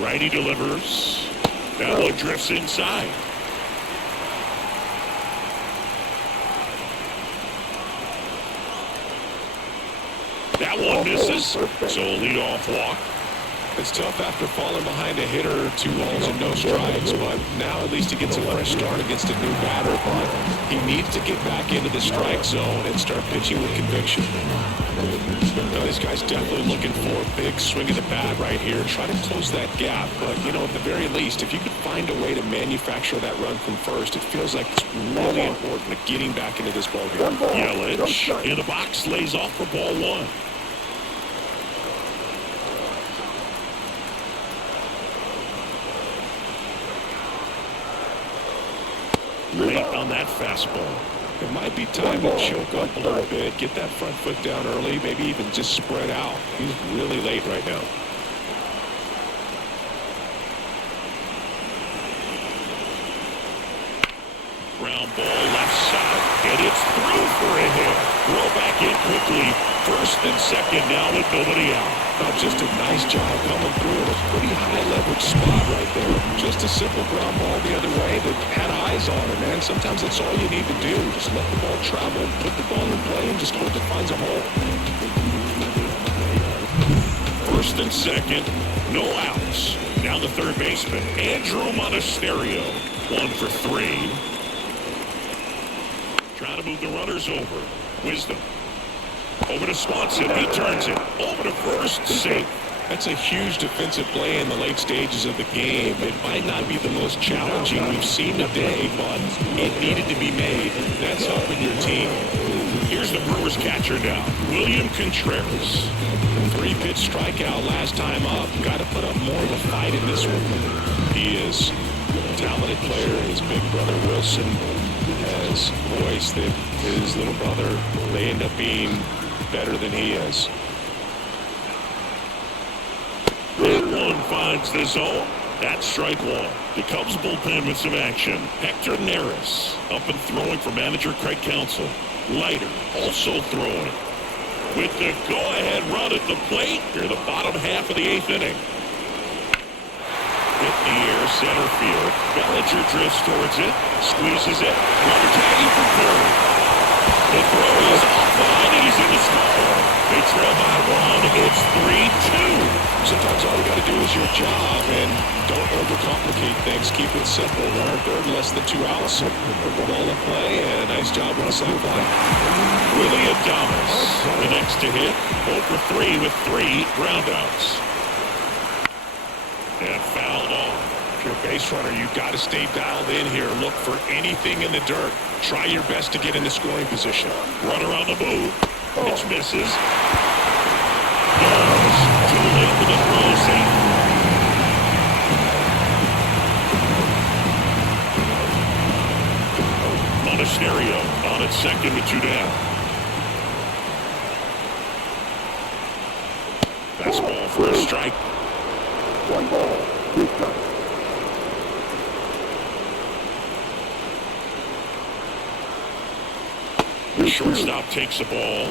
Righty delivers. That one drifts inside. That one misses. So a leadoff walk. It's tough after falling behind a hitter, 2 balls and no strikes, but now at least he gets a fresh start against a new batter. But he needs to get back into the strike zone and start pitching with conviction. Now, this guy's definitely looking for a big swing of the bat right here. Try to close that gap, but, you know, at the very least, if you could find a way to manufacture that run from first, it feels like it's really important to getting back into this ballgame. Yelich in the box lays off for ball 1. Late on that fastball. It might be time to choke up a little bit, get that front foot down early, maybe even just spread out. He's really late right now. Ground ball left side, and it's through for a hit. Throw back in quickly. First and second now with nobody out. Just a nice job coming through at a pretty high leverage spot right there. Just a simple ground ball the other way that had eyes on it, man. Sometimes that's all you need to do. Just let the ball travel, put the ball in play, and just hope it finds a hole. First and second, no outs. Now the third baseman, Andrew Monasterio. 1 for 3. Trying to move the runners over. Wisdom. Over to Swanson. He turns it. Over to first. Safe. That's a huge defensive play in the late stages of the game. It might not be the most challenging we've seen today, but it needed to be made. That's helping your team. Here's the Brewers catcher now, William Contreras. 3-pitch strikeout last time up. Got to put up more of a fight in this one. He is a talented player. His big brother Wilson has voiced that his little brother may end up being better than he is. That one finds the zone. That's strike one. The Cubs bullpen with some action. Hector Neris up and throwing for manager Craig Counsell. Leiter also throwing. With the go-ahead run at the plate near the bottom half of the 8th inning. Hit the air, center field. Bellinger drifts towards it, squeezes it. Runner tagging for third. The throw is offline and he's in the score. They trail by one. It's 3-2. Sometimes all you got to do is your job and don't overcomplicate things. Keep it simple. Runner third, less than 2 outs. Ball in play, and a nice job on the side fly. Willie Adames, the next to hit. 0 for 3 with 3 groundouts. And fouled off. If you're a base runner, you've got to stay dialed in here. Look for anything in the dirt. Try your best to get in the scoring position. Runner on the move. Pitch misses. Goes. Too late for the throw. Safe. Monasterio on at second with 2 down. Fastball for a strike. 1 ball, 2 strikes. The shortstop takes the ball.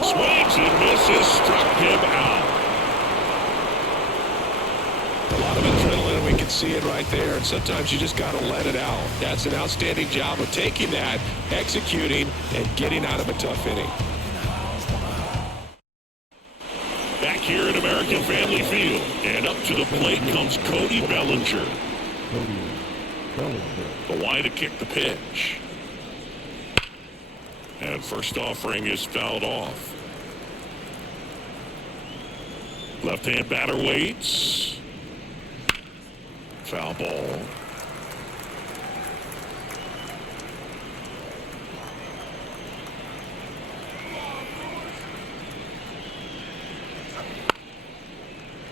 Swings and misses. Struck him out. A lot of adrenaline, we can see it right there, and sometimes you just got to let it out. That's an outstanding job of taking that, executing, and getting out of a tough inning. Back here at American Family Field, and up to the plate comes Cody Bellinger. The wide to kick the pitch. And first offering is fouled off. Left-hand batter waits. Foul ball.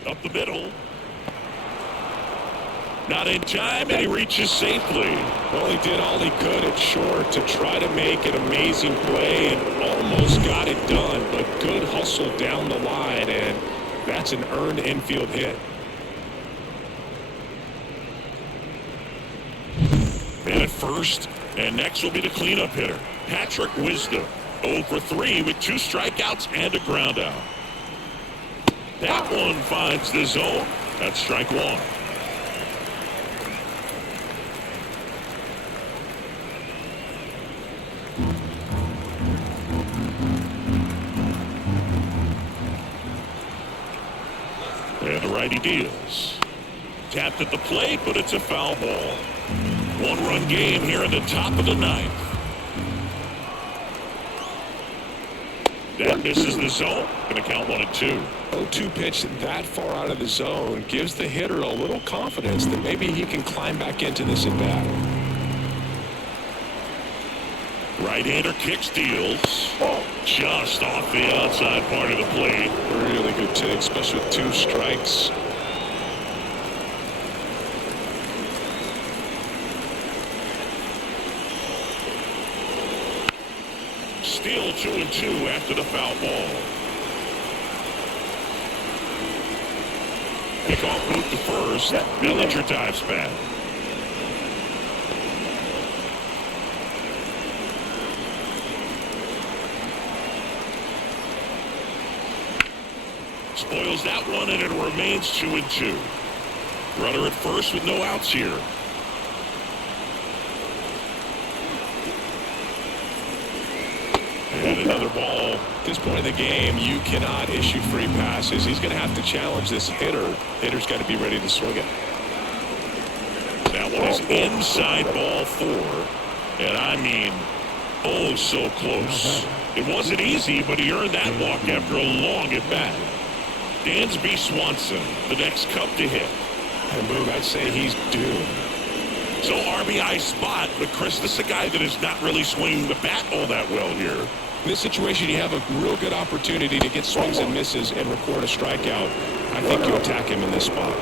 Up the middle. Not in time, and he reaches safely. Well, he did all he could at short to try to make an amazing play and almost got it done, but good hustle down the line, and that's an earned infield hit. Man at first, and next will be the cleanup hitter, Patrick Wisdom. 0 for 3 with 2 strikeouts and a ground out. That one finds the zone. That's strike one. And the righty deals. Tapped at the plate, but it's a foul ball. 1-run game here in the top of the 9th. That misses the zone. Going to count 1-2. 0-2 pitch that far out of the zone gives the hitter a little confidence that maybe he can climb back into this at bat. Right-hander kicks, deals. Just off the outside part of the plate. Really good take, especially with 2 strikes. Still 2-2 after the foul ball. Pick off boot to first. Bellinger dives back. Spoils that one, and it remains 2-2. Runner at first with no outs here. And another ball. At this point in the game, you cannot issue free passes. He's going to have to challenge this hitter. Hitter's got to be ready to swing it. That one is inside ball 4. And I mean, Oh, so close. It wasn't easy, but he earned that walk after a long at-bat. Dansby Swanson, the next Cub to hit. And Boog, I'd say he's due. So RBI spot, but Chris, this is a guy that is not really swinging the bat all that well here. In this situation, you have a real good opportunity to get swings and misses and record a strikeout. I think you attack him in this spot.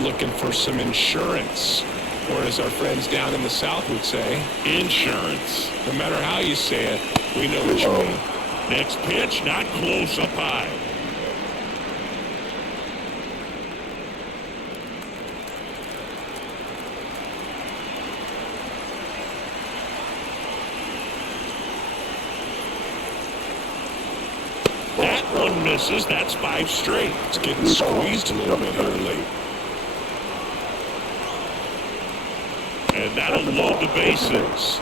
Looking for some insurance, or as our friends down in the South would say, insurance. No matter how you say it, we know what you mean. Next pitch, not close, up high. That one misses. That's 5 straight. It's getting squeezed a little bit here late. And that'll load the bases.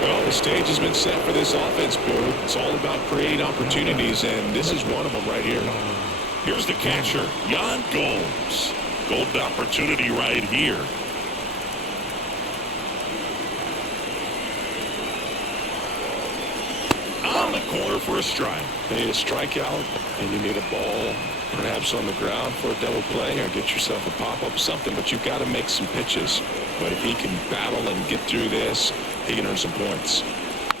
Well, the stage has been set for this offense, Boo. It's all about creating opportunities, and this is one of them right here. Here's the catcher, Yan Gomes. Golden opportunity right here. On the corner for a strike. You need a strikeout, and you need a ball, perhaps on the ground for a double play, or get yourself a pop-up, something, but you've got to make some pitches. But if he can battle and get through this, he can earn some points.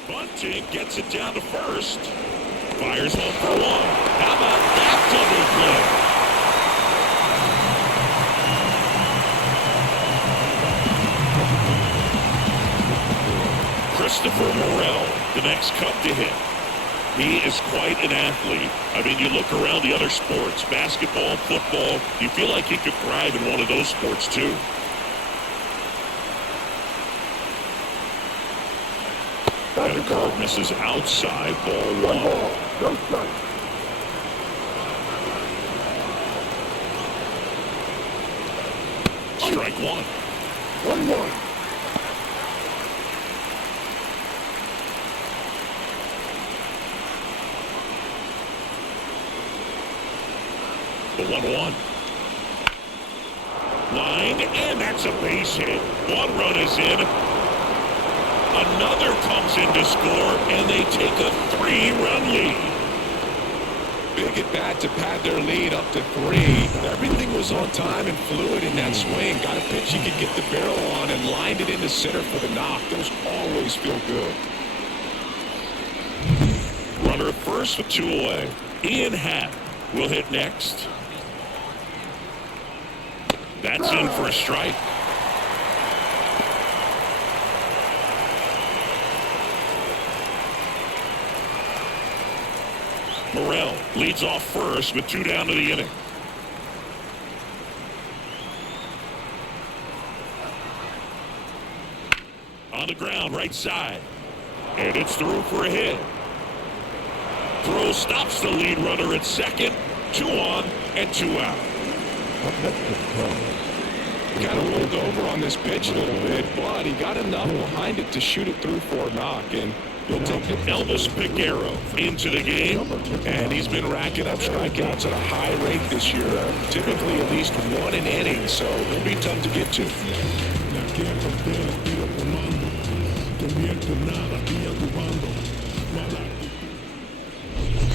Bunting gets it down to first. Fires one for one. How about that double play? Christopher Morel, the next Cub to hit. He is quite an athlete. I mean, you look around the other sports, basketball, football, you feel like he could thrive in one of those sports too. And the curve misses outside, ball 1. Strike 1. 1-1. The 1-1. Line, and that's a base hit. 1 run is in. Another comes in to score, and they take a 3-run lead. Big at bat to pad their lead up to 3. Everything was on time and fluid in that swing. Got a pitch he could get the barrel on and lined it into center for the knock. Those always feel good. Runner at first with 2 away. Ian Happ will hit next. That's in for a strike. Morel leads off first with 2 down to the inning. On the ground, right side. And it's through for a hit. Throw stops the lead runner at second. 2 on and 2 out. Kind of rolled over on this pitch a little bit, but he got enough behind it to shoot it through for a knock, and he'll take it. Elvis Peguero into the game, and he's been racking up strikeouts at a high rate this year, typically at least 1 an inning, so he'll be tough to get to.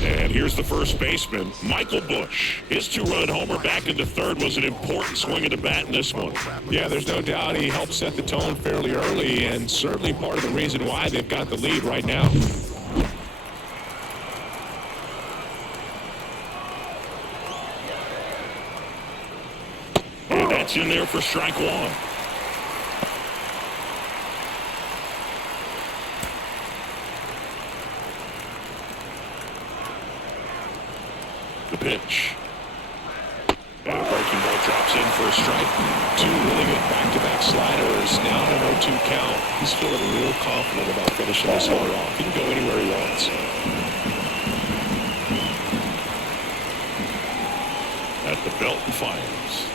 And here's the first baseman, Michael Busch. His 2-run homer back into third was an important swing of the bat in this one. Yeah, there's no doubt he helped set the tone fairly early, and certainly part of the reason why they've got the lead right now. And that's in there for strike 1. The pitch. And a breaking ball drops in for a strike. 2 really good back-to-back sliders. Now an 0-2 count. He's feeling real confident about finishing this hitter off. He can go anywhere he wants. At the belt and fires.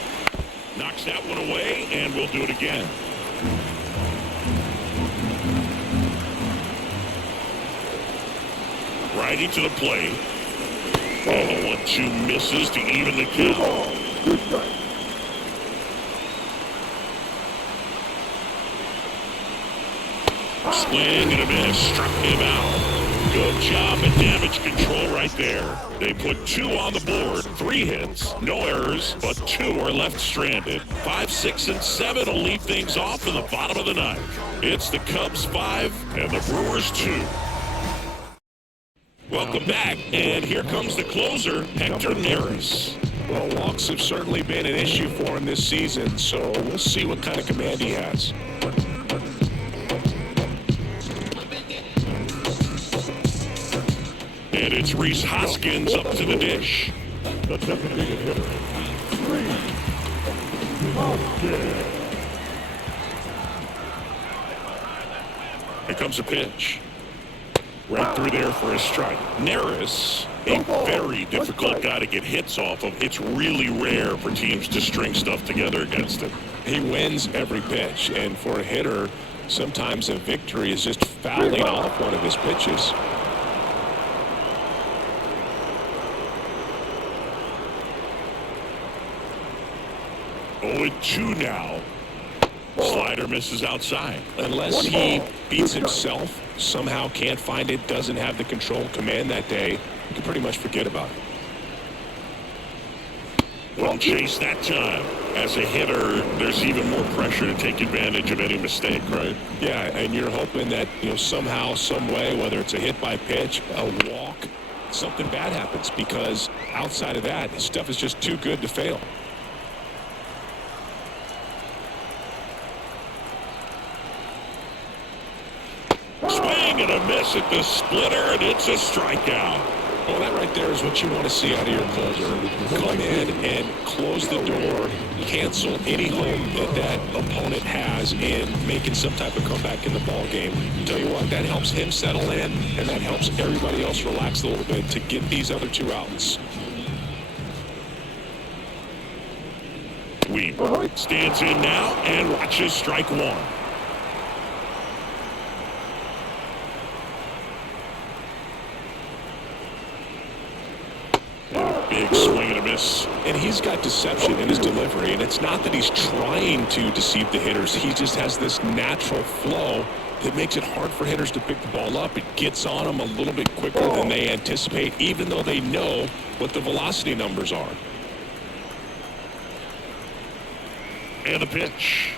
Knocks that one away, and we'll do it again. Righty to the plate. And the 1-2 misses to even the count. Swing and a miss, struck him out. Good job at damage control right there. They put 2 on the board, 3 hits, no errors, but 2 are left stranded. 5, 6, and 7 will leave things off in the bottom of the 9th. It's the Cubs 5 and the Brewers 2. Welcome back, and here comes the closer, Hector Neris. Well, walks have certainly been an issue for him this season, so we'll see what kind of command he has. And it's Rhys Hoskins up to the dish. The designated hitter, Rhys Hoskins. Here comes a pitch. Right through there for a strike. Neris, a very difficult guy to get hits off of. It's really rare for teams to string stuff together against him. He wins every pitch, and for a hitter, sometimes a victory is just fouling off one of his pitches. Oh, 2 now. Slider misses outside. Unless he beats himself, somehow can't find it, doesn't have the control command that day, you can pretty much forget about it. Well, chase that time. As a hitter, there's even more pressure to take advantage of any mistake, right? Yeah, and you're hoping that, somehow, some way, whether it's a hit by pitch, a walk, something bad happens, because outside of that, his stuff is just too good to fail. Swing and a miss at the splitter, and it's a strikeout. Well, that right there is what you want to see out of your closer. Come in and close the door, cancel any hope that opponent has in making some type of comeback in the ball game. Tell you what, that helps him settle in, and that helps everybody else relax a little bit to get these other 2 outs. Weaver stands in now and watches strike 1. Big swing and a miss. And he's got deception in his delivery, and it's not that he's trying to deceive the hitters. He just has this natural flow that makes it hard for hitters to pick the ball up. It gets on them a little bit quicker than they anticipate, even though they know what the velocity numbers are. And the pitch.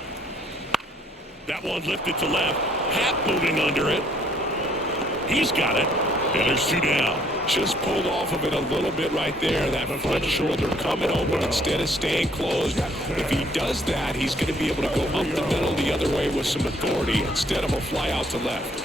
That one lifted to left. Hat moving under it. He's got it. And there's 2 down. Just pulled off of it a little bit right there. That front shoulder coming open instead of staying closed. If he does that, he's going to be able to go up the middle the other way with some authority instead of a fly out to left.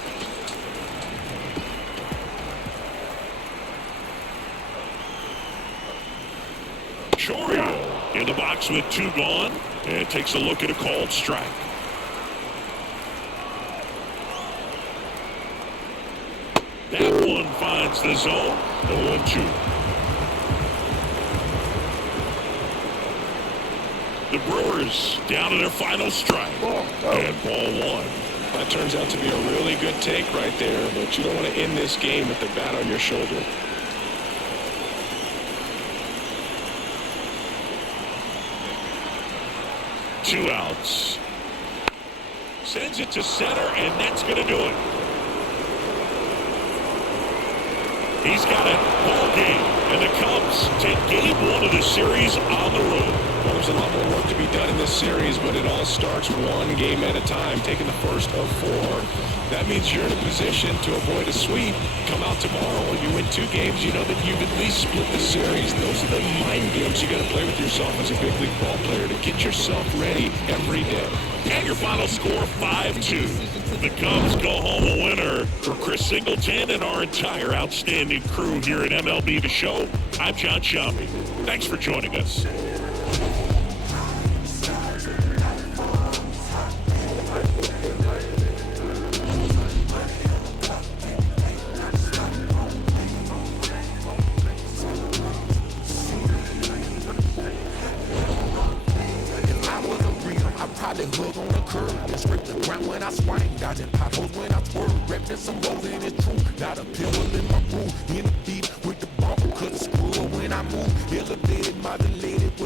Chourio in the box with 2 gone, and takes a look at a called strike. That one finds the zone. 0-2. The Brewers down to their final strike. And ball 1. That turns out to be a really good take right there, but you don't want to end this game with the bat on your shoulder. Two outs. Sends it to center, and that's going to do it. He's got it. Ball game. And the Cubs take game 1 of the series on the road. Well, there's a lot more work to be done in this series, but it all starts 1 game at a time, taking the first of 4. That means you're in a position to avoid a sweep. Come out tomorrow, you win 2 games, you know that you've at least split the series. Those are the mind games you got to play with yourself as a big league ball player to get yourself ready every day. And your final score, 5-2. The Cubs go home a winner. For Chris Singleton and our entire outstanding crew here at MLB The Show, I'm John Shambi. Thanks for joining us. Hook on the curb, then scrape the ground when I swing, dodging potholes when I swerve, repping some roads and it's true, not a pebble in my groove, in the deep with the bumper, cause it's cool when I move, elevated my delay.